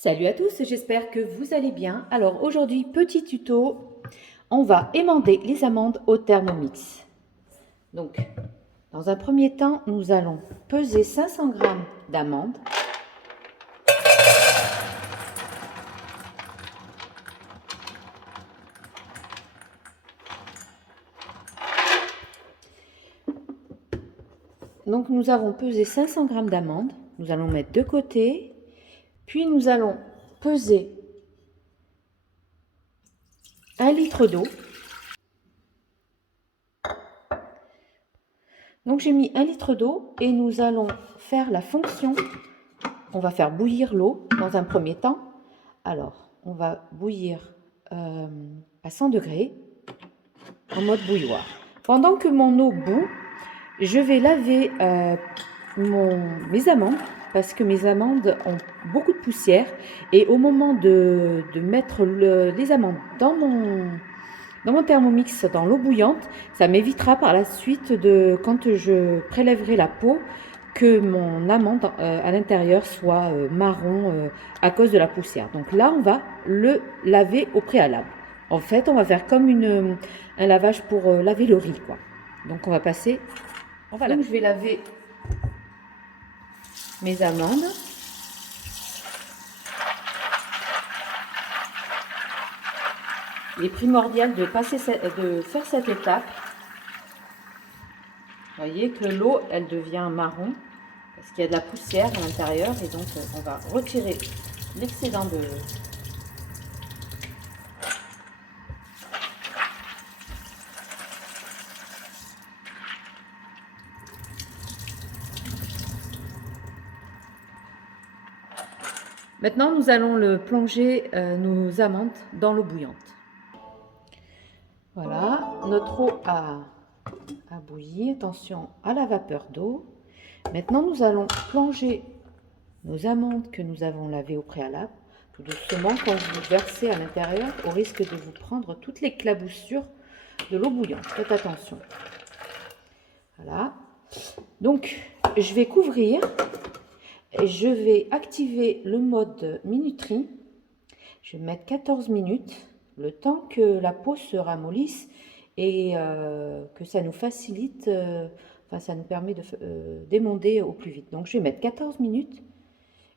Salut à tous, j'espère que vous allez bien. Alors aujourd'hui, petit tuto, on va émender les amandes au Thermomix. Donc, dans un premier temps, nous allons peser 500 g d'amandes. Donc nous avons pesé 500 g d'amandes, nous allons mettre de côté, puis nous allons peser 1 litre d'eau. Donc j'ai mis 1 litre d'eau et nous allons faire la fonction. On va faire bouillir l'eau dans un premier temps. Alors, on va bouillir à 100 degrés en mode bouilloire. Pendant que mon eau bout, je vais laver mes amandes parce que mes amandes ont beaucoup de poussière et au moment de mettre les amandes dans mon Thermomix, dans l'eau bouillante, ça m'évitera par la suite quand je prélèverai la peau, que mon amande à l'intérieur soit marron à cause de la poussière. Donc là, on va le laver au préalable. En fait, on va faire comme un lavage pour laver le riz, quoi. Donc on va passer. Donc je vais laver mes amandes. Il est primordial de faire cette étape. Vous voyez que l'eau, elle devient marron parce qu'il y a de la poussière à l'intérieur et donc on va retirer l'excédent de... Maintenant, nous allons plonger nos amandes dans l'eau bouillante. Voilà, notre eau a bouilli. Attention à la vapeur d'eau. Maintenant, nous allons plonger nos amandes que nous avons lavées au préalable. Tout doucement, quand vous versez à l'intérieur, au risque de vous prendre toutes les éclaboussures de l'eau bouillante. Faites attention. Voilà. Donc, je vais couvrir. Et je vais activer le mode minuterie. Je vais mettre 14 minutes, le temps que la peau se ramollisse et que ça nous facilite, ça nous permet d'émonder au plus vite. Donc je vais mettre 14 minutes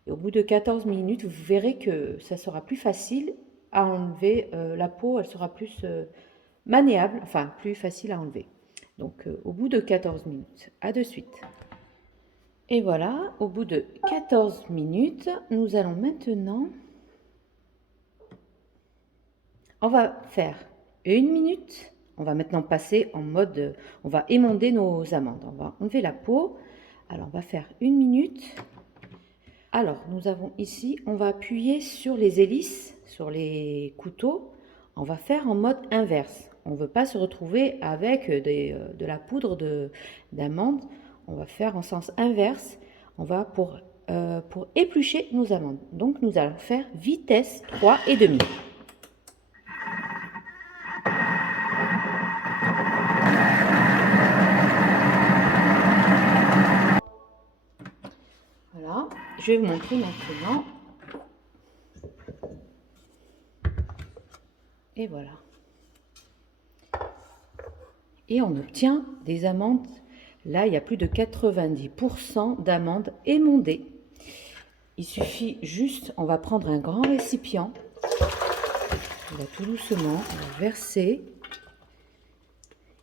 et au bout de 14 minutes, vous verrez que ça sera plus facile à enlever. La peau, elle sera plus maniable, enfin plus facile à enlever. Donc au bout de 14 minutes, à de suite. Et voilà, au bout de 14 minutes, nous allons maintenant... On va faire 1 minute. On va maintenant passer en mode... On va émonder nos amandes. On va enlever la peau. Alors, on va faire 1 minute. Alors, nous avons ici... On va appuyer sur les hélices, sur les couteaux. On va faire en mode inverse. On ne veut pas se retrouver avec de la poudre d'amande. On va faire en sens inverse. On va pour éplucher nos amandes. Donc, nous allons faire vitesse 3,5. Voilà, je vais vous montrer maintenant. Et voilà. Et on obtient des amandes. Là, il y a plus de 90% d'amandes émondées. Il suffit juste, on va prendre un grand récipient. On va tout doucement verser.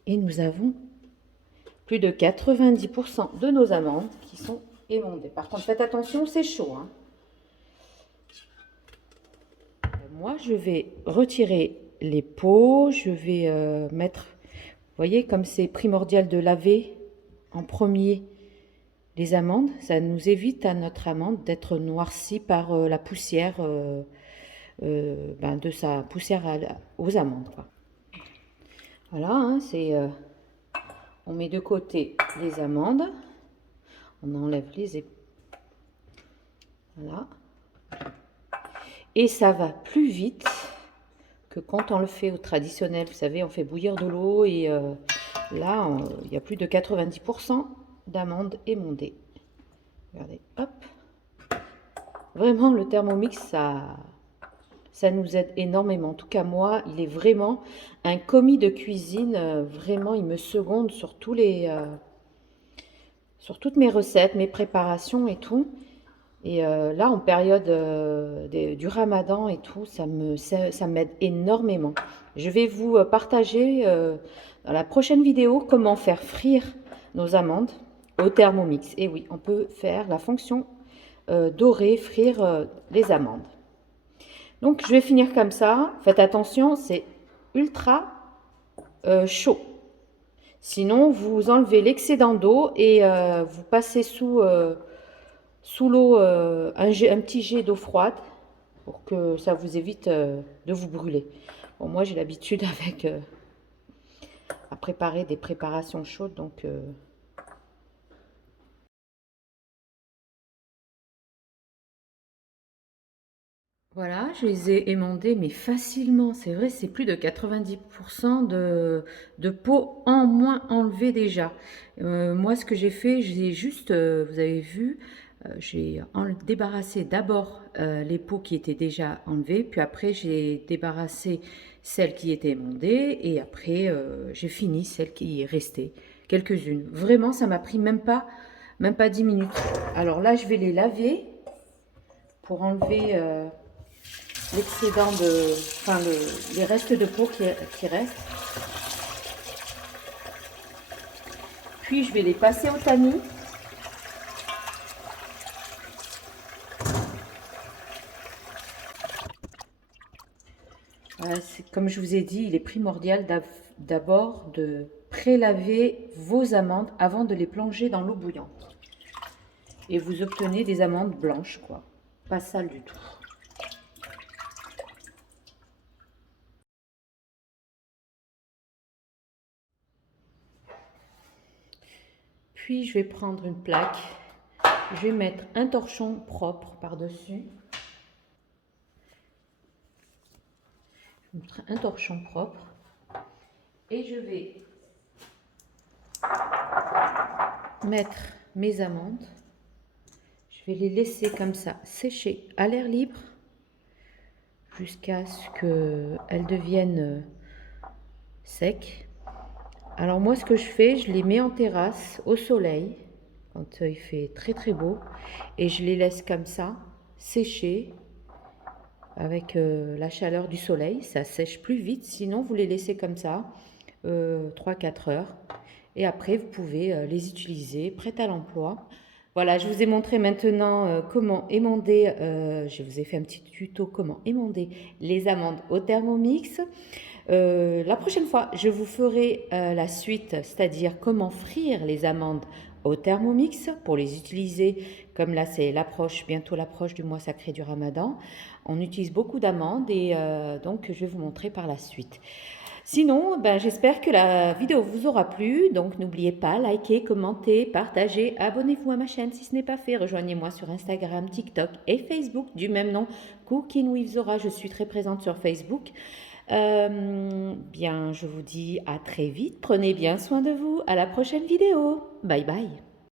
Et nous avons plus de 90% de nos amandes qui sont émondées. Par contre, faites attention, c'est chaud, hein. Moi, je vais retirer les peaux. Je vais mettre... Vous voyez, comme c'est primordial de laver en premier les amandes, ça nous évite à notre amande d'être noircie par la poussière, de sa poussière aux amandes, quoi. Voilà, hein, on met de côté les amandes, on enlève les voilà, et ça va plus vite que quand on le fait au traditionnel. Vous savez, on fait bouillir de l'eau et là, il y a plus de 90% d'amandes émondées. Regardez, hop. Vraiment, le Thermomix, ça nous aide énormément. En tout cas, moi, il est vraiment un commis de cuisine. Vraiment, il me seconde sur sur toutes mes recettes, mes préparations et tout. Et là, en période du Ramadan et tout, ça m'aide énormément. Je vais vous partager dans la prochaine vidéo comment faire frire nos amandes au Thermomix. Et oui, on peut faire la fonction dorer, frire les amandes. Donc, je vais finir comme ça. Faites attention, c'est ultra chaud. Sinon, vous enlevez l'excédent d'eau et vous passez sous l'eau un petit jet d'eau froide pour que ça vous évite de vous brûler. Bon, moi, j'ai l'habitude avec à préparer des préparations chaudes, donc voilà, je les ai émondés, mais facilement. C'est vrai, c'est plus de 90% de peau en moins enlevée déjà. Moi, ce que j'ai fait, j'ai juste, vous avez vu, j'ai débarrassé d'abord les peaux qui étaient déjà enlevées, puis après j'ai débarrassé celles qui étaient émondées, et après j'ai fini celles qui restaient, quelques-unes. Vraiment, ça m'a pris même pas 10 minutes. Alors là, je vais les laver pour enlever l'excédent enfin les restes de peau qui restent. Puis je vais les passer au tamis. Comme je vous ai dit, il est primordial d'abord de prélaver vos amandes avant de les plonger dans l'eau bouillante. Et vous obtenez des amandes blanches, quoi. Pas sales du tout. Puis je vais prendre une plaque, je vais mettre un torchon propre par-dessus. Un torchon propre et je vais mettre mes amandes. Je vais les laisser comme ça sécher à l'air libre jusqu'à ce qu'elles deviennent secs. Alors moi, ce que je fais, je les mets en terrasse au soleil quand il fait très très beau et je les laisse comme ça sécher avec la chaleur du soleil. Ça sèche plus vite, sinon vous les laissez comme ça 3-4 heures et après vous pouvez les utiliser prêtes à l'emploi. Voilà, je vous ai montré maintenant comment émonder, je vous ai fait un petit tuto comment émonder les amandes au Thermomix. La prochaine fois, je vous ferai la suite, c'est-à-dire comment frire les amandes au Thermomix pour les utiliser, comme là c'est bientôt l'approche du mois sacré du Ramadan. On utilise beaucoup d'amandes et donc je vais vous montrer par la suite. Sinon, j'espère que la vidéo vous aura plu. Donc n'oubliez pas, likez, commentez, partagez, abonnez-vous à ma chaîne si ce n'est pas fait. Rejoignez-moi sur Instagram, TikTok et Facebook du même nom, Cooking with Zora. Je suis très présente sur Facebook. Je vous dis à très vite. Prenez bien soin de vous. À la prochaine vidéo. Bye bye.